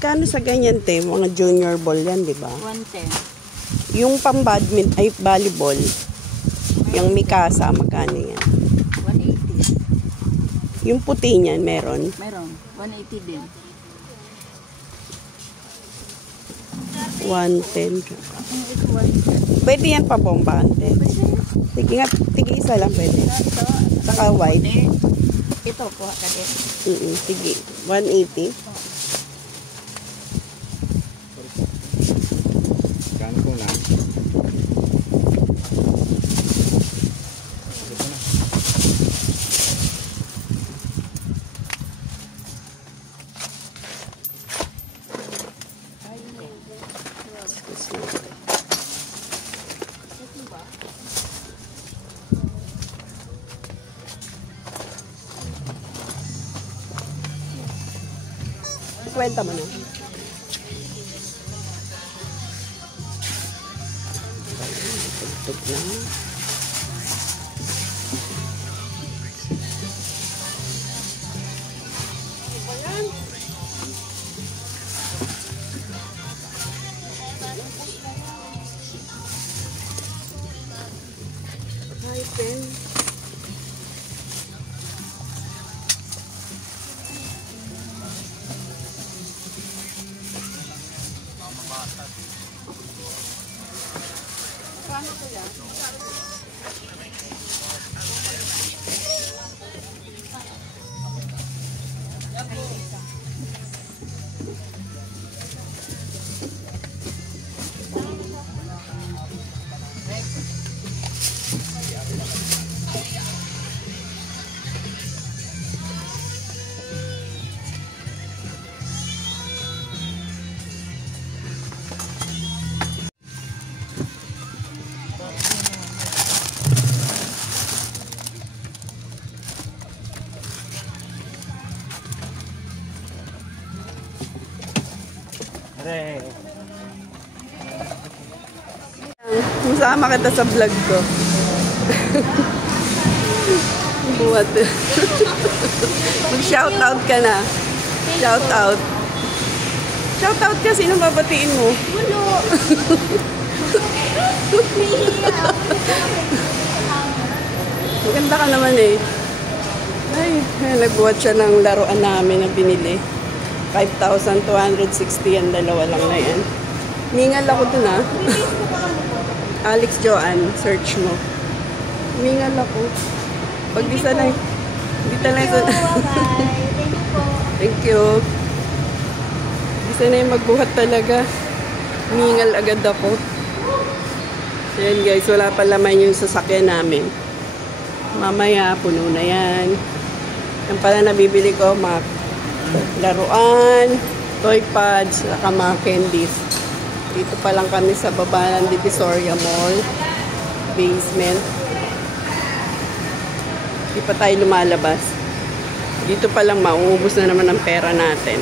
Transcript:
Magkano sa ganyan, te? Mga junior ball yan, di ba? 110. Yung pang badminton, ay volleyball. Yung Mikasa, magkano yan? 180. Yung puti niyan, meron? Meron. 180 din. 110. Pwede yan pa bomba, te? Sige nga, tige isa lang pwede. Saka white. Ito, kuha ka din. Sige, 180. Gano'n po lang. Kwenta mo na. Tugtog na. Hi, Pen. Masama kita sa vlog ko. Buhat. Mag-shoutout ka na. Shoutout. Shoutout ka. Sino babatiin mo? Bulo! Maganda ka naman eh. Ay, nagbuhat siya ng laruan namin na binili. 5,260 yan. Dalawa lang na yan. Mingal ako dun ah. Alex Joanne, search mo. Mingal ako. Pag di sanay. Di sanay. Thank you. Di sanay magbuhat talaga. Mingal agad ako. So yan guys, wala pa laman yung sasakyan namin. Mamaya, puno na yan. Yan pala nabibili ko, mga laruan, toy pads, saka mga candies. Dito pa lang kami sa baba ng Divisoria Mall. Basement. Hindi pa tayo lumalabas. Dito pa lang mauubos na naman ang pera natin.